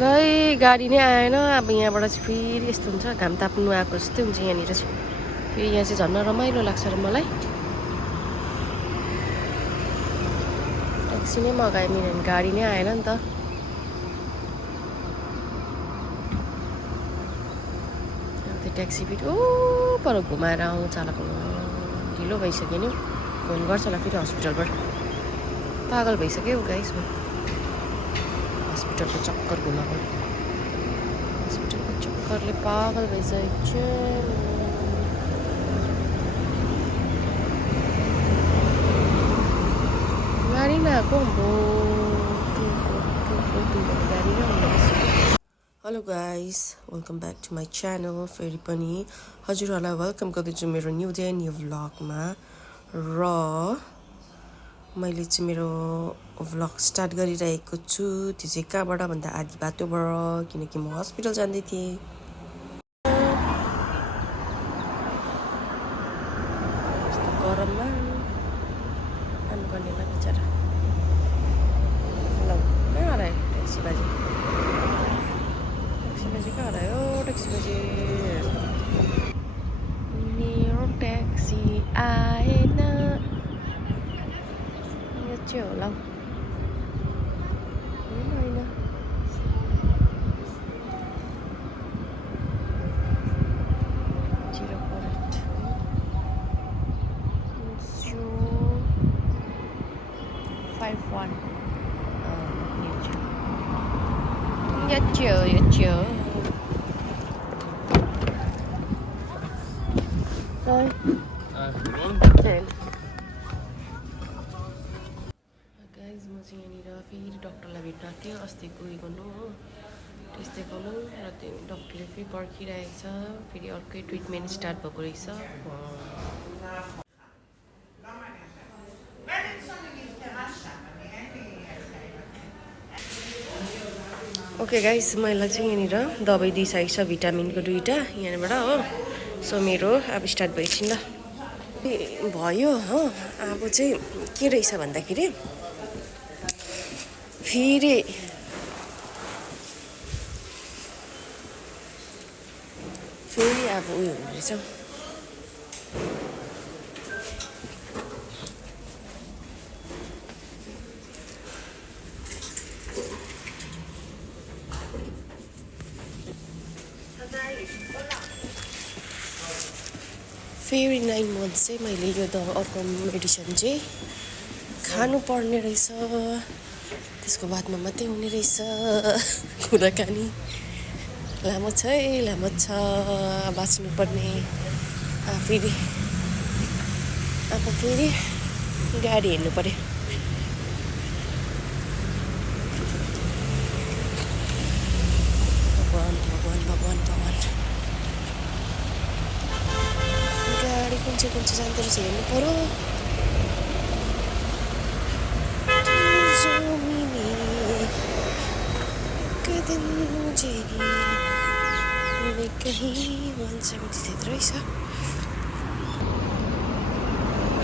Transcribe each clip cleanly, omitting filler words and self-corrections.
लै गाडी नै आएन। अब यहाँबाट चाहिँ फेरि यस्तो हुन्छ, घाम ताप्नु आएको जस्तै हुन्छ यहाँनिर चाहिँ। फेरि यहाँ चाहिँ झन् रमाइलो लाग्छ र मलाई। ट्याक्सी नै मगाएँ मेरो, गाडी नै आएन नि त। त्यो ट्याक्सी फेरि पर घुमाएर आउँछ होला, ढिलो भइसक्यो नि। फोन गर्छ होला फेरि हस्पिटलबाट। पागल भइसक्यो गाइस म। हस्पिटलको चक्कर घुमाएको, हस्पिटलको चक्करले पागल भइसक्यो। गाडी नआएको गाडी नै आउँदैछ। Hello guys, welcome back to my channel. फेरि पनि हजुरहरूलाई वेलकम गर्दैछु मेरो न्यू डे न्यू भ्लगमा। र मैले चाहिँ मेरो भ्लग स्टार्ट गरिरहेको छु। त्यो चाहिँ कहाँबाट भन्दा आधी बाटोबाट, किनकि म हस्पिटल जाँदै थिएँ। यस्तो गरममा काम गर्नेलाई बिचरा। ल कहाँ हरायो ट्याक्सी बाजे? ट्याक्सी बाजे कहाँ हरायो? ट्याक्सी बाजे मेरो ट्याक्सी आएन। यो चाहिँ होला हौ। होइन 051 यो गाइज म चाहिँ यहाँनिर फेरि डक्टरलाई भेट्न आएको थियो। अस्तिको उयो गर्नु हो, टेस्ट देखाउनु, र त्यो डक्टरले फेरि पर्खिरहेको छ। फेरि अर्कै ट्रिटमेन्ट स्टार्ट भएको रहेछ। ओके गाइस, मलाई चाहिँ यहाँनिर दबाई दिइसकेको छ, भिटामिनको 2टा यहाँबाट हो। सो मेरो अब स्टार्ट भएपछि ल भयो हो। अब चाहिँ के रहेछ भन्दाखेरि फेरि अब उयो हुने रहेछ। फेरि 9 months चाहिँ मैले यो अर्को मेडिसिन चाहिँ खानुपर्ने रहेछ। त्यसको बादमा मात्रै हुने रहेछ कुराकानी। लामो छ बाँच्नुपर्ने। फेरि अब फेरि गाडी हेर्नु पऱ्यो। भगवान् गाडी कुन चाहिँ जाँदो रहेछ हेर्नु पऱ्यो।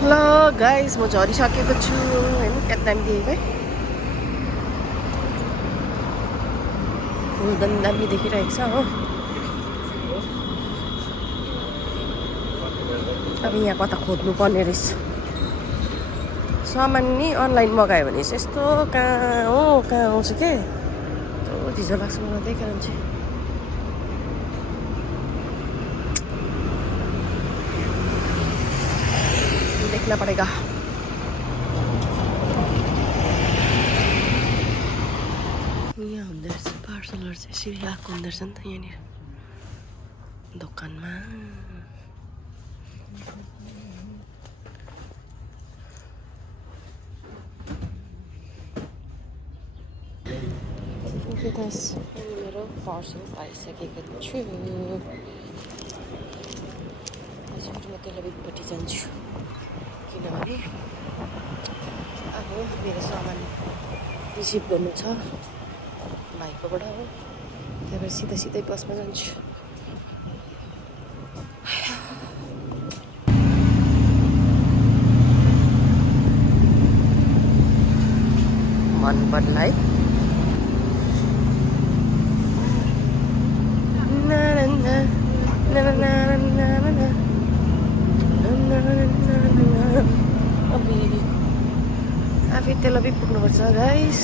ल गाइस, म झरिसकेको छु होइन। क्या दामी देखेको है, फुल दामी देखिरहेको छ हो। अब यहाँ कता खोज्नु पर्ने रहेछ। सामान नि अनलाइन मगायो भने चाहिँ यस्तो कहाँ आउँछ के, यस्तो ढिजो लाग्छ मलाई। त्यही कारण चाहिँ देखना पड़ेगा। यहाँ हुँदो रहेछ पार्सलहरू चाहिँ यसरी आएको हुँदो रहेछ नि त यहाँनिर दोकानमा। मेरो पार्सल पाइसकेको छु। हजुर म तेलबिटपट्टि जान्छु, किनभने अब मेरो सामान रिसिभ गर्नु छ भाइकोबाट हो। त्यही भएर सिधै बसमा जान्छु। मन बदलाइ आफै तेलाबिब पुग्नुपर्छ गाइस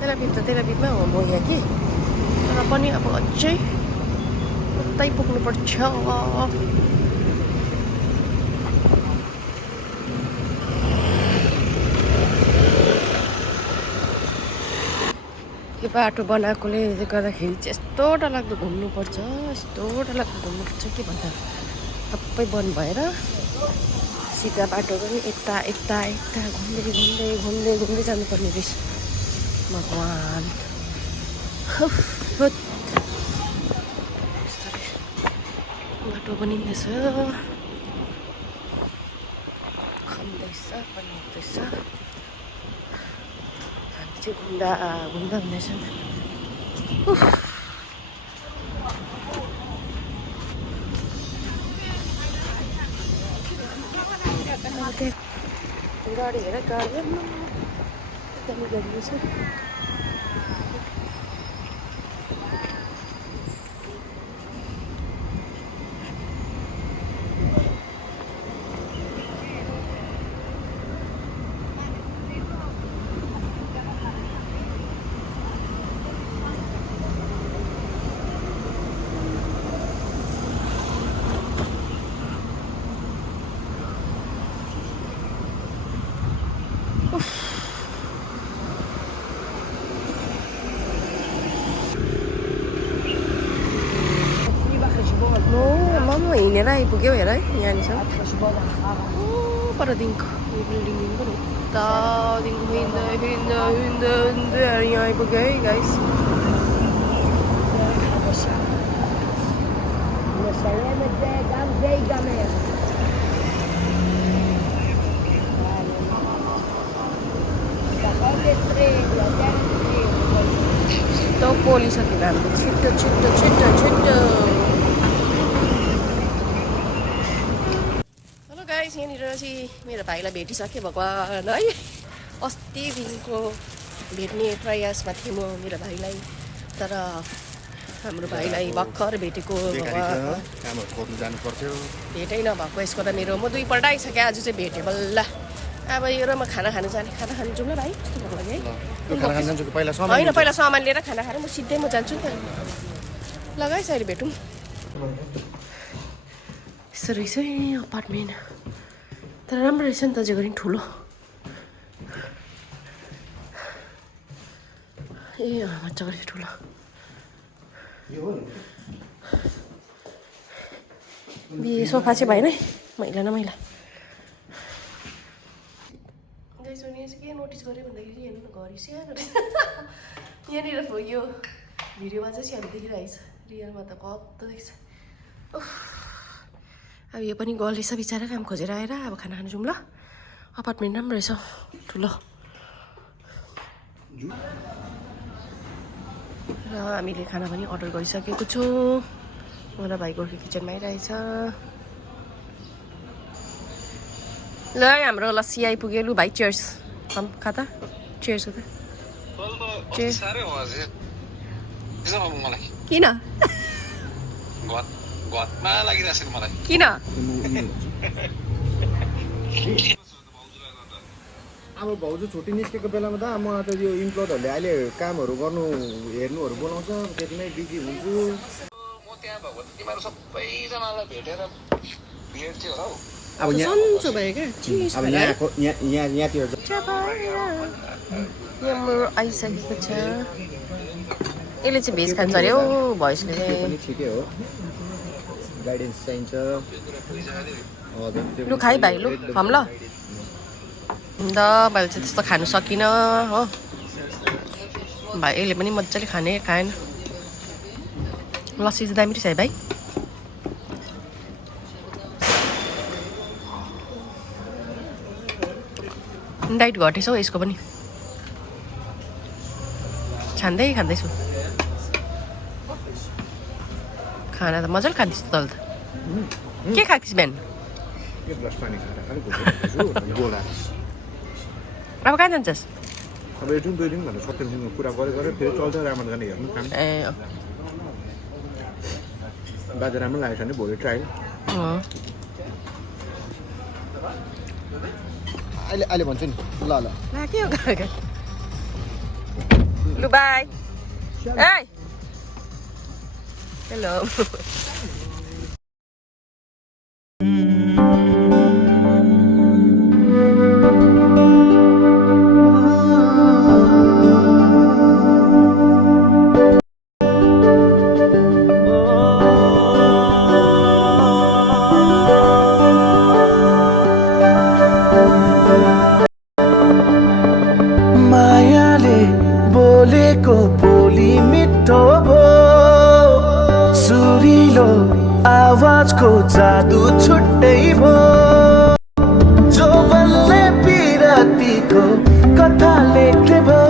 तेलाबिबमा हो म यहाँ कि तर पनि अब अझै उतै पुग्नुपर्छ यो बाटो बनाएकोले गर्दाखेरि चाहिँ यस्तो डरलाग्दो घुम्नुपर्छ के भन्दा सबै बन्द भएर सिधा बाटो पनि यता घुम्दै जानुपर्ने रहेछ भगवान् बाटो बनिँदैछ खन्दैछ बनिँदैछ हामी चाहिँ घुम्दा हुँदैछ गाडी हेर गाडी एकदमै गाडी छ हिँडेर आइपुग्यो हेर है यहाँनिर परदेखिको यो बिल्डिङदेखिको नि उतादेखिको हिँड्दै यहाँ आइपुग्यो है गाइस छिट्टो पोलिसक्यो हामीले छिट्टो यहाँनिर चाहिँ मेरो भाइलाई भेटिसकेँ भगवान् है अस्तिदेखिको भेट्ने प्रयासमा थिएँ म मेरो भाइलाई तर हाम्रो भाइलाई भर्खर भेटेको भेटै नभएको यसको त मेरो म 2 पल्ट आइसकेँ आज चाहिँ भेटेँ बल्ल अब यो र म खाना खानु जाने खाना खानु जाउँ ल भाइ कस्तो भोक लाग्यो है होइन पहिला सामान लिएर खाना खाएर म सिधै म जान्छु नि त लगाइस अहिले भेटौँ यस्तो रहेछ है अपार्टमेन्ट तर राम्रो रहेछ नि त जे गरी ठुलो ए मजा गरेको ठुलो बिहे सोफा चाहिँ भएन है मैला न मैला के नोटिस गरेँ भन्दाखेरि हेर्नु न घरि सानो यहाँनिर यो भिडियोमा चाहिँ सानो देखिरहेछ रियलमा त कत्तो देख्छ अब यो पनि गल रहेछ बिचरा काम खोजेर आएर अब खाना खानु जाउँ ल अपार्टमेन्ट राम्रो रहेछ ठुलो र हामीले खाना पनि अर्डर गरिसकेको छु मलाई भाइ गोर्खे किचनमा आइरहेछ ल हाम्रो लस्सी आइपुग्यो लु भाइ चेयर्स खा त चेयर्स त किन किन अब भाउजू छुट्टी निस्केको बेलामा त म त यो इम्प्लोयरहरूले अहिले कामहरू गर्नु हेर्नुहरू बोलाउँछ त्यतिमै बिजी हुन्छु म त्यहाँ भएको तिमीहरू सबैजनालाई भेटेर भेट्थ्यो होला हौ अब सन्चो भयो क्या अब यहाँतिर आइसकेको छ यसले चाहिँ भेज खान्छ अरे हौ भैँसले पनि ठिकै हो गाइडेन्स चाहिन्छ लु खाइ भाइ लु खाऊँ ल अन्त मैले चाहिँ त्यस्तो खानु सकिनँ हो भाइ यसले पनि मजाले खाएन लस्सी चाहिँ दामी रहेछ है भाइ डाइट घटेछ हौ यसको पनि खाँदैछु खाना त मजाले खाँदैछ त तल त के खाएको थिएँ बिहान अब कहाँ जान्छस् अब एक दिन 2 दिन भनेर 70 दिनको कुरा गरे फेरि चल्छ रामन जाने हेर्नु काम ए बाजा राम्रो लागेको छ भने भोलि ट्राई अहिले भन्छु नि ल ल के हो लु बाई ए हेलो मायाले बोलेको बोली मिठो भो सुरिलो आवाजको जादु छुट्टै भो जो बल्ले पिरातीको कथा लेख्ने भो